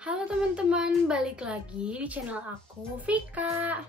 Halo teman-teman, balik lagi di channel aku, Vika.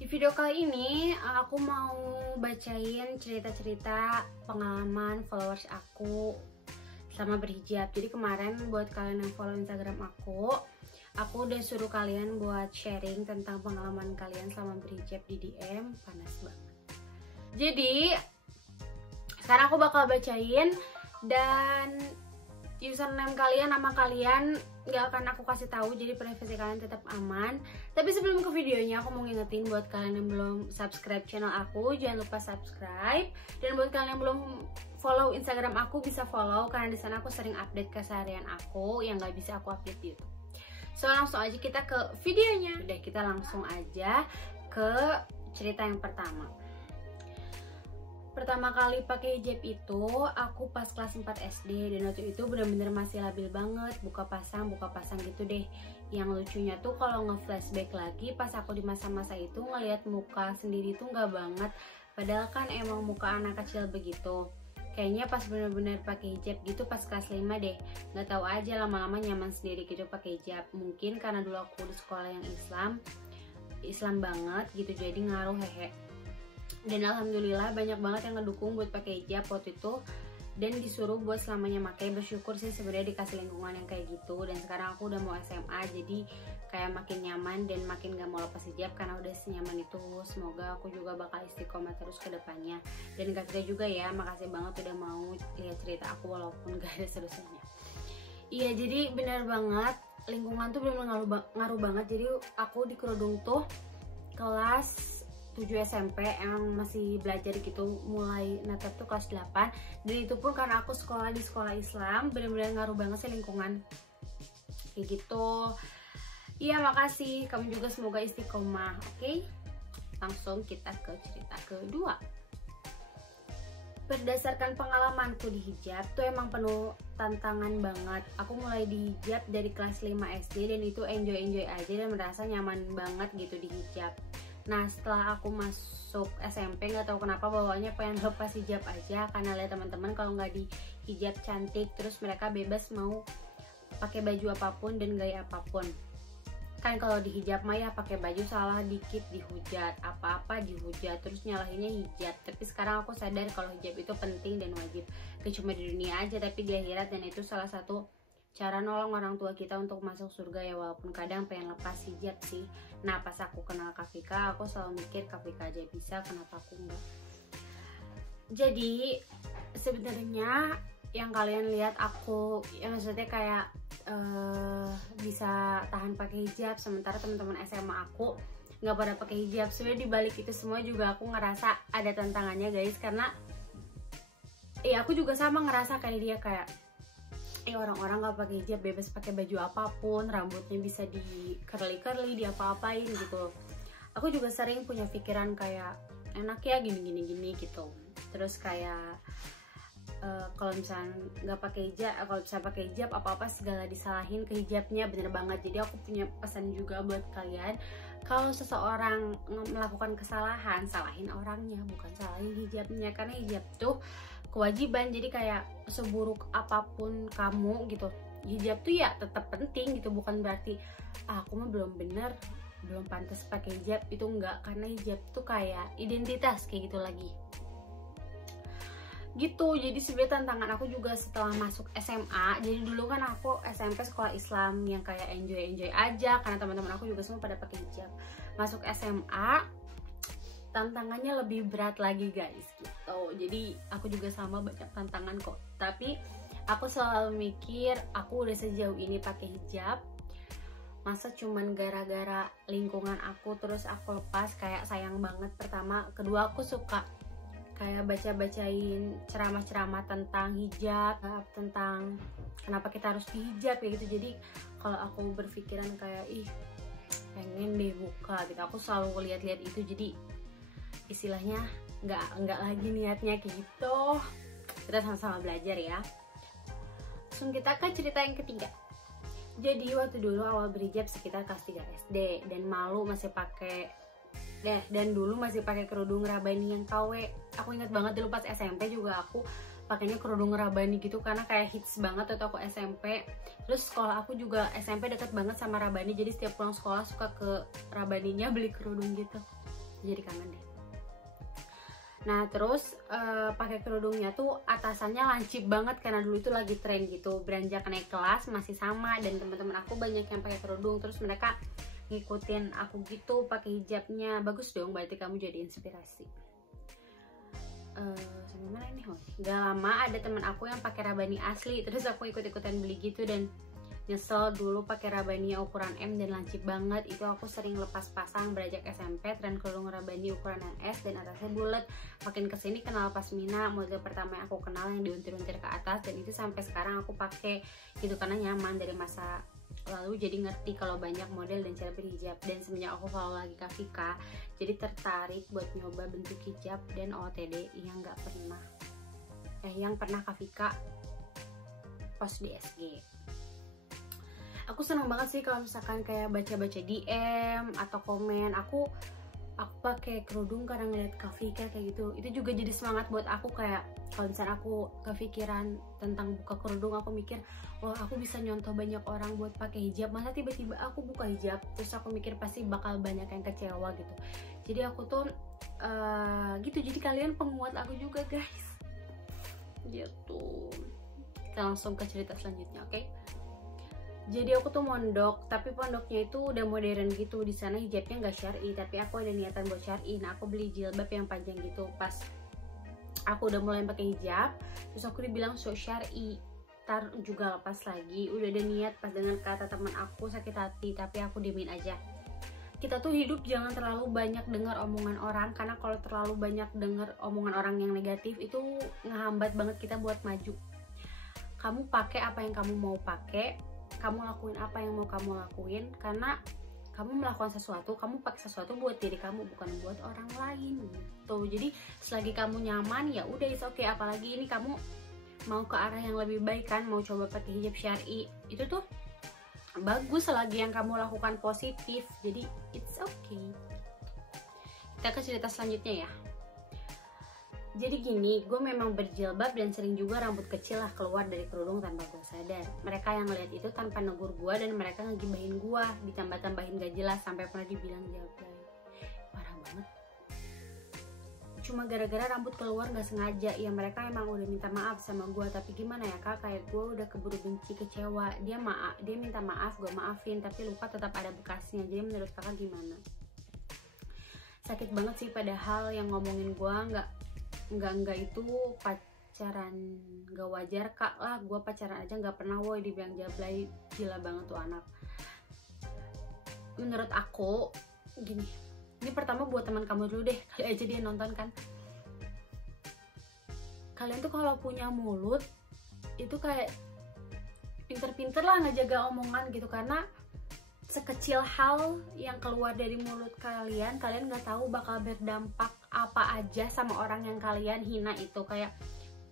Di video kali ini aku mau bacain cerita-cerita pengalaman followers aku selama berhijab. Jadi kemarin buat kalian yang follow Instagram aku udah suruh kalian buat sharing tentang pengalaman kalian selama berhijab di DM. Panas banget. Jadi sekarang aku bakal bacain, dan username kalian, nama kalian nggak akan aku kasih tahu, jadi privasi kalian tetap aman. Tapi sebelum ke videonya, aku mau ngingetin buat kalian yang belum subscribe channel aku, jangan lupa subscribe. Dan buat kalian yang belum follow Instagram aku, bisa follow karena di sana aku sering update keseharian aku yang nggak bisa aku update di YouTube. So langsung aja kita ke videonya. Udah, kita langsung aja ke cerita yang pertama. Pertama kali pakai hijab itu aku pas kelas 4 SD, dan waktu itu bener-bener masih labil banget, buka pasang gitu deh. Yang lucunya tuh kalau nge-flashback lagi pas aku di masa-masa itu ngelihat muka sendiri tuh nggak banget, padahal kan emang muka anak kecil begitu. Kayaknya pas bener-bener pakai hijab gitu pas kelas 5 deh. Nggak tahu aja, lama-lama nyaman sendiri gitu pakai hijab. Mungkin karena dulu aku di sekolah yang Islam banget gitu, jadi ngaruh hehe. Dan alhamdulillah banyak banget yang ngedukung buat pakai hijab waktu itu, dan disuruh buat selamanya pakai. Bersyukur sih sebenarnya dikasih lingkungan yang kayak gitu. Dan sekarang aku udah mau SMA, jadi kayak makin nyaman dan makin gak mau lepas hijab karena udah senyaman itu. Semoga aku juga bakal istiqomah terus ke depannya. Dan Kak Vika juga ya, makasih banget udah mau lihat cerita aku walaupun gak ada selesainya. Iya, jadi benar banget lingkungan tuh benar-benar ngaruh banget. Jadi aku di kerudung tuh kelas 7 SMP, emang masih belajar gitu, mulai natap tuh kelas 8. Dan itu pun karena aku sekolah di sekolah Islam, bener-bener ngaruh banget sih lingkungan kayak gitu. Iya, makasih, kamu juga semoga istiqomah. Oke, langsung kita ke cerita kedua. Berdasarkan pengalamanku di hijab tuh emang penuh tantangan banget. Aku mulai di hijab dari kelas 5 SD, dan itu enjoy aja dan merasa nyaman banget gitu di hijab. Nah, setelah aku masuk SMP, nggak tahu kenapa bawaannya pengen lepas hijab aja, karena lihat teman-teman kalau nggak di hijab cantik, terus mereka bebas mau pakai baju apapun dan gaya apapun. Kan kalau di hijab mah ya pakai baju salah dikit dihujat, apa-apa dihujat, terus nyalahinnya hijab. Tapi sekarang aku sadar kalau hijab itu penting dan wajib, gak cuma di dunia aja tapi di akhirat, dan itu salah satu cara nolong orang tua kita untuk masuk surga ya, walaupun kadang pengen lepas hijab sih. Nah, pas aku kenal Kak Vika, aku selalu mikir Kak Vika aja bisa, kenapa aku enggak. Jadi sebenarnya yang kalian lihat aku, ya maksudnya kayak bisa tahan pakai hijab, sementara teman-teman SMA aku nggak pada pakai hijab. Sebenarnya dibalik itu semua juga aku ngerasa ada tantangannya guys, karena aku juga sama ngerasa kayak dia, kayak orang-orang gak pakai hijab bebas pakai baju apapun, rambutnya bisa di curly diapa-apain gitu. Aku juga sering punya pikiran kayak enak ya gini gitu. Terus kayak kalau misalnya nggak pakai hijab, kalau bisa pakai hijab apa-apa segala disalahin ke hijabnya, bener banget. Jadi aku punya pesan juga buat kalian, kalau seseorang melakukan kesalahan, salahin orangnya, bukan salahin hijabnya, karena hijab tuh kewajiban. Jadi kayak seburuk apapun kamu gitu, hijab tuh ya tetap penting gitu. Bukan berarti aku mah belum bener, belum pantas pakai hijab, itu enggak. Karena hijab tuh kayak identitas kayak gitu lagi gitu. Jadi sebenarnya tantangan aku juga setelah masuk SMA. Jadi dulu kan aku SMP sekolah Islam yang kayak enjoy aja, karena teman-teman aku juga semua pada pakai hijab. Masuk SMA tantangannya lebih berat lagi guys gitu. Jadi aku juga sama, banyak tantangan kok, tapi aku selalu mikir aku udah sejauh ini pakai hijab, masa cuman gara-gara lingkungan aku terus aku lepas, kayak sayang banget. Pertama, kedua aku suka kayak baca-bacain ceramah-ceramah tentang hijab, tentang kenapa kita harus dihijab kayak gitu. Jadi kalau aku berpikiran kayak pengen deh buka gitu, aku selalu lihat-lihat itu. Jadi istilahnya nggak lagi niatnya kayak gitu. Kita sama-sama belajar ya. Langsung kita ke cerita yang ketiga. Jadi waktu dulu awal berhijab sekitar kelas 3 SD, dan malu masih pakai dan dulu masih pakai kerudung Rabbani yang KW. Aku ingat banget dulu pas SMP juga aku pakainya kerudung rabani gitu karena kayak hits banget waktu aku SMP. Terus sekolah aku juga SMP deket banget sama Rabani, jadi setiap pulang sekolah suka ke Rabaninya beli kerudung gitu, jadi kangen deh. Nah terus pakai kerudungnya tuh atasannya lancip banget karena dulu itu lagi tren gitu. Beranjak naik kelas masih sama, dan teman-teman aku banyak yang pakai kerudung, terus mereka ngikutin aku gitu pakai hijabnya. Bagus dong, berarti kamu jadi inspirasi. Sampai mana ini? Gak lama ada teman aku yang pakai Rabani asli, terus aku ikut-ikutan beli gitu, dan nyesel dulu pakai Rabani ukuran M dan lancip banget. Itu aku sering lepas pasang beranjak SMP, tren kerudung Rabani ukuran yang S dan atasnya bulat. Makin kesini kenal Pasmina, model pertama yang aku kenal yang diuntir-untir ke atas, dan itu sampai sekarang aku pakai gitu karena nyaman dari masa lalu. Jadi ngerti kalau banyak model dan cara berhijab, dan semenjak aku follow lagi Kak Vika, jadi tertarik buat nyoba bentuk hijab dan OOTD yang pernah Kak Vika post di SG. Aku senang banget sih kalau misalkan kayak baca-baca DM atau komen. Aku pakai kerudung karena ngeliat Kak Vika kayak gitu. Itu juga jadi semangat buat aku, kayak kalau misalnya aku kepikiran tentang buka kerudung, aku mikir, wah aku bisa nyontoh banyak orang buat pakai hijab. Masa tiba-tiba aku buka hijab, terus aku mikir pasti bakal banyak yang kecewa gitu. Jadi aku tuh gitu. Jadi kalian penguat aku juga guys. Gitu. Kita langsung ke cerita selanjutnya, oke? Jadi aku tuh mondok, tapi pondoknya itu udah modern gitu. Di sana hijabnya nggak syar'i, tapi aku ada niatan buat syar'i. Nah aku beli jilbab yang panjang gitu. Pas aku udah mulai pakai hijab, terus aku dibilang so syar'i, tar juga lepas lagi. Udah ada niat, pas dengan kata teman aku sakit hati, tapi aku diemin aja. Kita tuh hidup jangan terlalu banyak dengar omongan orang, karena kalau terlalu banyak dengar omongan orang yang negatif itu ngehambat banget kita buat maju. Kamu pakai apa yang kamu mau pakai, kamu lakuin apa yang mau kamu lakuin, karena kamu melakukan sesuatu, kamu pakai sesuatu buat diri kamu, bukan buat orang lain gitu. Jadi selagi kamu nyaman ya udah, it's okay. Apalagi ini kamu mau ke arah yang lebih baik kan, mau coba pakai hijab syar'i, itu tuh bagus selagi yang kamu lakukan positif. Jadi it's okay. Kita ke cerita selanjutnya ya. Jadi gini, gue memang berjilbab dan sering juga rambut kecil lah keluar dari kerudung tanpa gue sadar. Mereka yang ngeliat itu tanpa negur gue, dan mereka ngegibahin gue, ditambah-tambahin gak jelas, sampai pernah dibilang jablay. Parah banget. Cuma gara-gara rambut keluar gak sengaja. Ya mereka emang udah minta maaf sama gue, tapi gimana ya kak, kayak gue udah keburu benci, kecewa. Dia minta maaf, gue maafin, tapi luka tetap ada bekasnya. Jadi menurut kakak gimana? Sakit banget sih, padahal yang ngomongin gue enggak itu pacaran gak wajar kak lah. Gue pacaran aja gak pernah woi dibilang jablay. Gila banget tuh anak. Menurut aku gini, ini pertama buat teman kamu dulu deh, kali aja dia nonton kan. Kalian tuh kalau punya mulut itu kayak pinter-pinter lah ngejaga omongan gitu, karena sekecil hal yang keluar dari mulut kalian nggak tahu bakal berdampak apa aja sama orang yang kalian hina itu. Kayak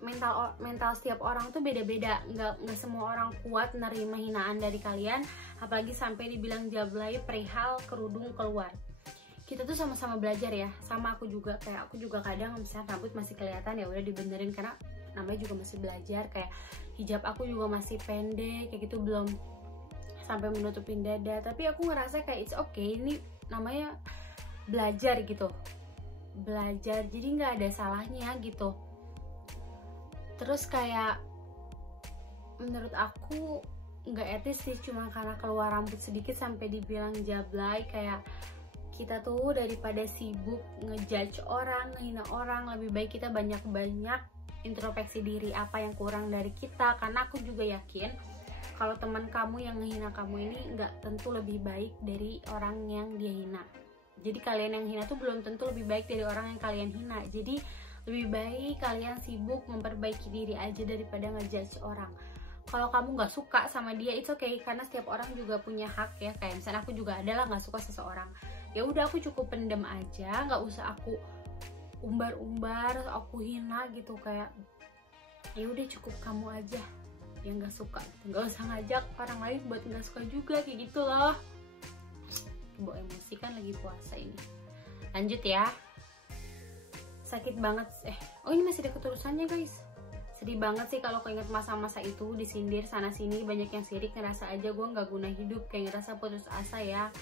mental setiap orang tuh beda-beda, nggak semua orang kuat nerima hinaan dari kalian, apalagi sampai dibilang jablay perihal kerudung keluar. Kita tuh sama-sama belajar ya, sama aku juga, kayak aku juga kadang misalnya rambut masih kelihatan ya udah dibenerin, karena namanya juga masih belajar. Kayak hijab aku juga masih pendek kayak gitu, belum sampai menutupin dada, tapi aku ngerasa kayak it's okay, ini namanya belajar gitu, belajar, jadi nggak ada salahnya gitu. Terus kayak menurut aku nggak etis sih, cuma karena keluar rambut sedikit sampai dibilang jablay. Kayak kita tuh daripada sibuk ngejudge orang, ngehina orang, lebih baik kita banyak-banyak introspeksi diri apa yang kurang dari kita. Karena aku juga yakin kalau teman kamu yang ngehina kamu ini nggak tentu lebih baik dari orang yang dia hina. Jadi kalian yang hina tuh belum tentu lebih baik dari orang yang kalian hina. Jadi lebih baik kalian sibuk memperbaiki diri aja daripada ngejudge orang. Kalau kamu nggak suka sama dia, it's okay, karena setiap orang juga punya hak ya. Kayak misalnya aku juga adalah nggak suka seseorang, ya udah aku cukup pendem aja, nggak usah aku umbar-umbar, aku hina gitu. Kayak ya udah cukup kamu aja yang nggak suka, nggak usah ngajak orang lain buat nggak suka juga, kayak gitu loh. Bawa emosi kan lagi puasa ini. Lanjut ya. Sakit banget. Oh ini masih ada keterusannya guys. Sedih banget sih kalau keinget masa-masa itu, disindir sana sini, banyak yang sirik, ngerasa aja gue nggak guna hidup, kayak ngerasa putus asa ya.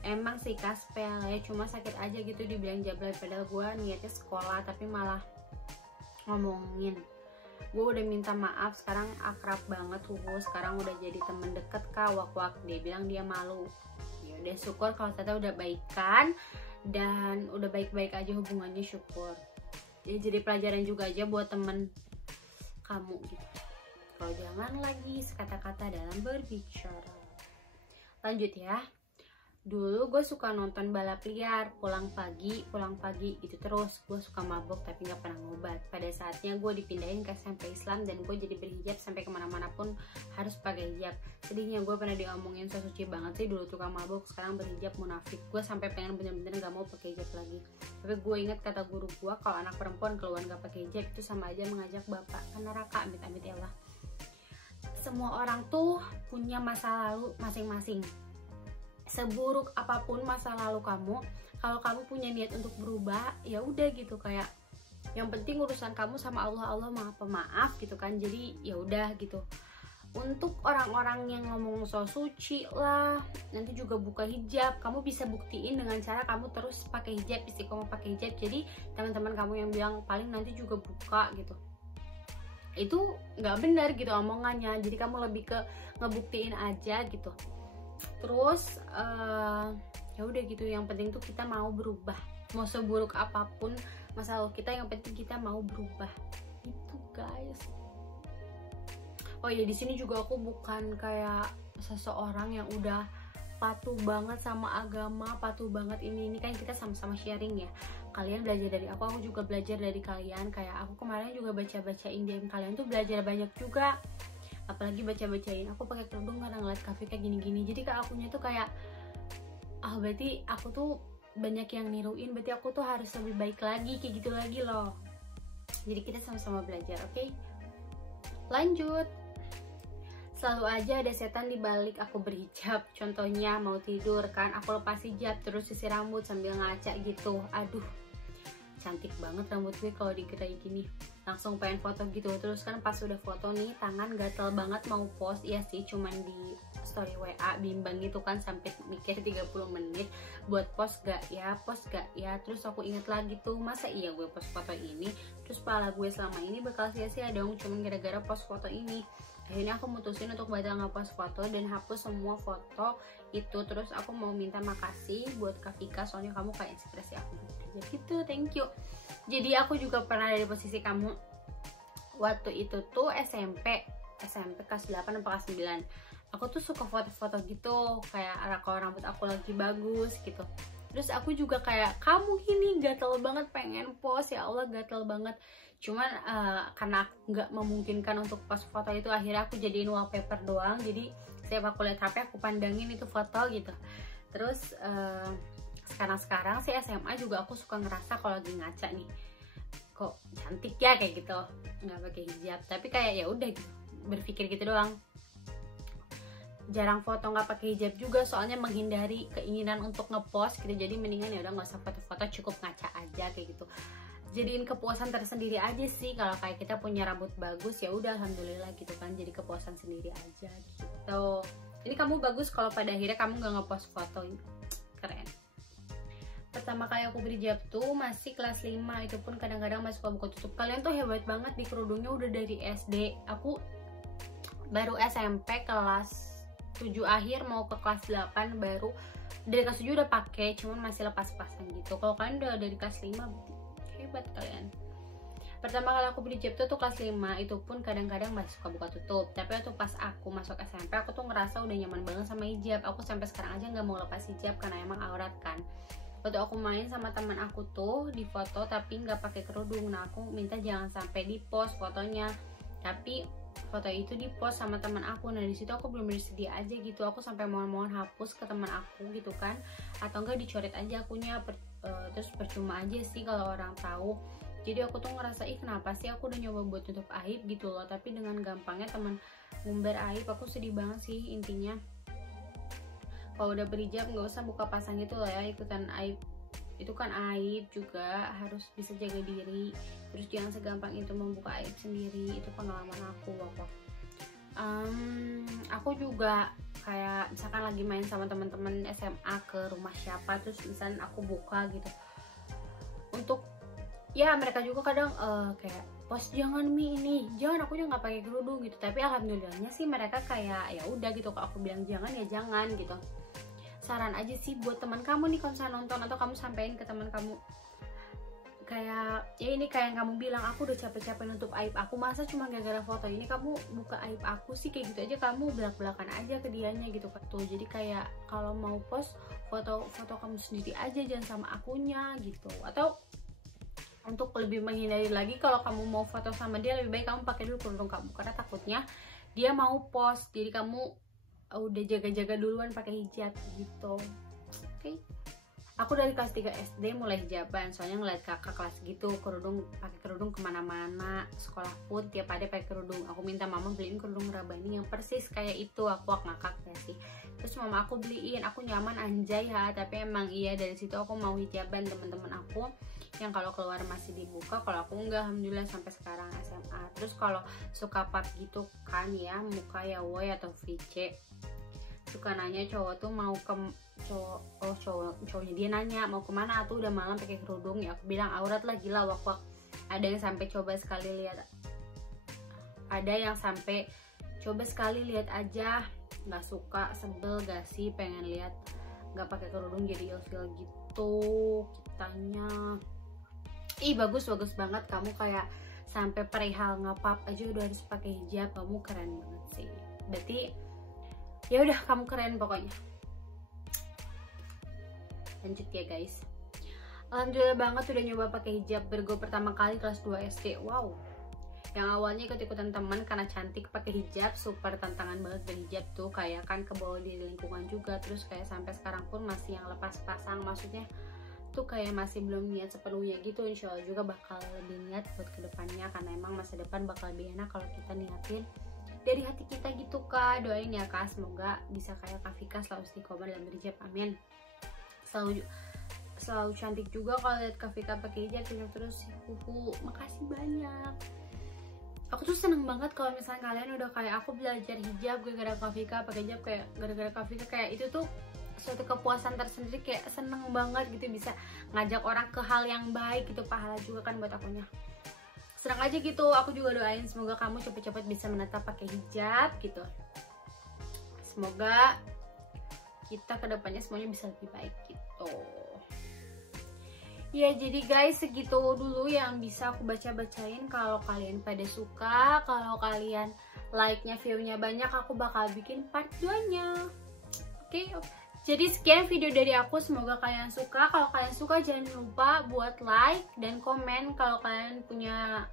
Emang sih kaspel ya, cuma sakit aja gitu dibilang jablay, padahal gue niatnya sekolah tapi malah ngomongin. Gue udah minta maaf, sekarang akrab banget sekarang udah jadi temen deket kak, wak-wak. Dia bilang dia malu. Ya udah, syukur kalau ternyata udah baikan dan udah baik-baik aja hubungannya, syukur. Jadi pelajaran juga aja buat temen kamu gitu. Kalau jangan lagi sekata-kata dalam berbicara. Lanjut ya. Dulu gue suka nonton balap liar, pulang pagi gitu terus. Gue suka mabok tapi gak pernah ngobat. Pada saatnya gue dipindahin ke SMP Islam dan gue jadi berhijab, sampai kemana-mana pun harus pakai hijab. Sedihnya gue pernah diomongin so suci banget sih, dulu tukang mabok, sekarang berhijab munafik. Gue sampai pengen bener-bener gak mau pakai hijab lagi. Tapi gue ingat kata guru gue, kalau anak perempuan keluar gak pakai hijab itu sama aja mengajak bapak ke neraka, amit-amit ya Allah. Semua orang tuh punya masa lalu masing-masing. Seburuk apapun masa lalu kamu, kalau kamu punya niat untuk berubah, ya udah gitu, kayak yang penting urusan kamu sama Allah, Allah maha pemaaf gitu kan. Jadi ya udah gitu. Untuk orang-orang yang ngomong so suci lah, nanti juga buka hijab, kamu bisa buktiin dengan cara kamu terus pakai hijab, istiqomah pakai hijab. Jadi teman-teman kamu yang bilang paling nanti juga buka gitu, itu nggak benar gitu omongannya. Jadi kamu lebih ke ngebuktiin aja gitu. Terus ya udah gitu, yang penting tuh kita mau berubah, mau seburuk apapun masalah kita, yang penting kita mau berubah itu guys. Oh ya, di sini juga aku bukan kayak seseorang yang udah patuh banget sama agama, patuh banget ini kan kita sama-sama sharing ya. Kalian belajar dari aku juga belajar dari kalian. Kayak aku kemarin juga baca-bacain DM kalian tuh, belajar banyak juga. Apalagi baca-bacain aku pakai kerudung karena ngeliat kafe kayak gini-gini. Jadi kak akunya tuh kayak berarti aku tuh banyak yang niruin, berarti aku tuh harus lebih baik lagi, kayak gitu lagi loh. Jadi kita sama-sama belajar, oke? Lanjut. Selalu aja ada setan di balik aku berhijab. Contohnya mau tidur kan, aku lepas hijab terus sisir rambut sambil ngaca gitu. Aduh, cantik banget rambut gue kalau digerai gini. Langsung pengen foto gitu. Terus kan pas udah foto nih, tangan gatel banget mau post. Iya sih, cuman di story WA bimbang gitu kan, sampai mikir 30 menit buat post gak ya, terus aku inget lagi tuh, masa iya gue post foto ini, terus pahala gue selama ini bakal sia-sia dong cuman gara-gara post foto ini. Akhirnya aku mutusin untuk batal ngepost foto dan hapus semua foto itu. Terus aku mau minta makasih buat Kak Vika, soalnya kamu kayak inspirasi aku bekerja gitu, thank you. Jadi aku juga pernah ada di posisi kamu. Waktu itu tuh SMP kelas 8 atau kelas 9. Aku tuh suka foto-foto gitu, kayak kalau rambut aku lagi bagus gitu. Terus aku juga kayak kamu gini, gatel banget pengen post, ya Allah gatel banget. Cuman karena nggak memungkinkan untuk post foto itu, akhirnya aku jadiin wallpaper doang. Jadi setiap aku lihat HP aku pandangin itu foto gitu. Terus sekarang sih SMA juga aku suka ngerasa kalau lagi ngaca nih, kok cantik ya kayak gitu, nggak pakai hijab. Tapi kayak ya udah gitu, berpikir gitu doang. Jarang foto nggak pakai hijab juga, soalnya menghindari keinginan untuk ngepost gitu. Jadi mendingan ya udah nggak usah foto-foto, cukup ngaca aja kayak gitu. Jadiin kepuasan tersendiri aja sih. Kalau kayak kita punya rambut bagus ya udah alhamdulillah gitu kan, jadi kepuasan sendiri aja gitu. Ini kamu bagus kalau pada akhirnya kamu nggak ngepost foto, keren. Pertama kali aku berhijab tuh masih kelas 5, itu pun kadang-kadang masih suka buka tutup. Kalian tuh hebat banget, di kerudungnya udah dari SD. Aku baru SMP kelas 7 akhir mau ke kelas 8, baru dari kelas 7 udah pakai, cuman masih lepas-lepasan gitu. Kalau kalian udah dari kelas 5, hebat kalian. Pertama kali aku berhijab tuh kelas 5, itu pun kadang-kadang masih suka buka tutup. Tapi waktu pas aku masuk SMP, aku tuh ngerasa udah nyaman banget sama hijab. Aku sampai sekarang aja nggak mau lepas hijab karena emang aurat kan. Waktu aku main sama teman aku tuh di foto tapi nggak pakai kerudung. Nah aku minta jangan sampai di post fotonya, tapi foto itu di post sama teman aku. Nah disitu aku belum bersedia aja gitu. Aku sampai mohon-mohon hapus ke teman aku gitu kan, atau enggak dicoret aja akunya. Terus percuma aja sih kalau orang tahu. Jadi aku tuh ngerasa kenapa sih aku udah nyoba buat tutup aib gitu loh, tapi dengan gampangnya teman ngumbar aib. Aku sedih banget sih intinya. Kalau udah berhijab nggak usah buka pasang gitu lah ya, ikutan aib itu kan aib juga, harus bisa jaga diri, terus jangan segampang itu membuka aib sendiri. Itu pengalaman aku waktu aku juga kayak misalkan lagi main sama teman-teman SMA ke rumah siapa, terus misalnya aku buka gitu untuk ya mereka juga kadang kayak post jangan ini jangan, aku juga nggak pakai kerudung gitu, tapi alhamdulillahnya sih mereka kayak ya udah gitu, kalau aku bilang jangan ya jangan gitu. Saran aja sih buat teman kamu nih kalau misalnya nonton, atau kamu sampein ke teman kamu kayak ya ini kayak yang kamu bilang, aku udah capek-capek nutup aib aku, masa cuma gara-gara foto ini kamu buka aib aku sih, kayak gitu aja kamu belak-belakan aja ke dianya gitu kan tuh. Jadi kayak kalau mau post foto kamu sendiri aja, jangan sama akunya gitu. Atau untuk lebih menghindari lagi, kalau kamu mau foto sama dia lebih baik kamu pakai dulu kerudung kamu, karena takutnya dia mau post, jadi kamu udah jaga-jaga duluan pakai hijab gitu. Oke. Aku dari kelas 3 SD mulai hijaban, soalnya ngeliat kakak kelas gitu pakai kerudung kemana-mana, sekolah pun tiap hari pakai kerudung. Aku minta mama beliin kerudung Rabbani yang persis kayak itu, aku ngakak ya sih. Terus mama aku beliin, aku nyaman anjay ha, tapi emang iya dari situ aku mau hijaban. Teman-teman aku yang kalau keluar masih dibuka, kalau aku enggak, alhamdulillah sampai sekarang SMA. Terus kalau suka pap gitu kan ya, muka ya woy atau VC, suka nanya cowok tuh mau ke cowoknya dia nanya mau kemana tuh udah malam pakai kerudung, ya aku bilang aurat lah gila wak. Ada yang sampai coba sekali lihat aja nggak suka, sebel gak sih, pengen lihat nggak pakai kerudung jadi ilfil gitu kitanya. Ih bagus banget kamu, kayak sampai perihal ngapap aja udah harus pakai hijab, kamu keren banget sih. Berarti ya udah kamu keren pokoknya. Lanjut ya guys, alhamdulillah banget udah nyoba pakai hijab bergo pertama kali kelas 2 SD. Wow, yang awalnya ikut-ikutan teman karena cantik pakai hijab, super tantangan banget berhijab tuh, kayak kan ke bawah di lingkungan juga. Terus kayak sampai sekarang pun masih yang lepas pasang, maksudnya tuh kayak masih belum niat sepenuhnya gitu. Insya Allah juga bakal lebih niat buat kedepannya, karena emang masa depan bakal lebih enak kalau kita niatin dari hati kita gitu kak. Doain ya kak, semoga bisa kayak Kak Vika selalu istiqomah dalam berhijab, amin. Selalu cantik juga kalau lihat Kak Vika pakai hijab, terus makasih banyak. Aku tuh seneng banget kalau misalnya kalian udah kayak aku belajar hijab gara-gara Kak Vika pakai hijab, kayak gara-gara Kak Vika, kayak itu tuh suatu kepuasan tersendiri, kayak seneng banget gitu bisa ngajak orang ke hal yang baik gitu, pahala juga kan buat akunya. Senang aja gitu. Aku juga doain semoga kamu cepet-cepet bisa menetap pakai hijab gitu. Semoga kita kedepannya semuanya bisa lebih baik gitu. Ya jadi guys, segitu dulu yang bisa aku baca-bacain. Kalau kalian pada suka, kalau kalian like-nya, view-nya banyak, aku bakal bikin part 2-nya. Oke. Jadi sekian video dari aku, semoga kalian suka. Kalau kalian suka jangan lupa buat like dan komen. Kalau kalian punya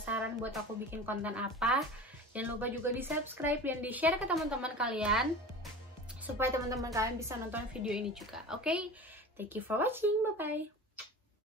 saran buat aku bikin konten apa, jangan lupa juga di subscribe dan di share ke teman-teman kalian, supaya teman-teman kalian bisa nonton video ini juga. Oke, thank you for watching, bye bye.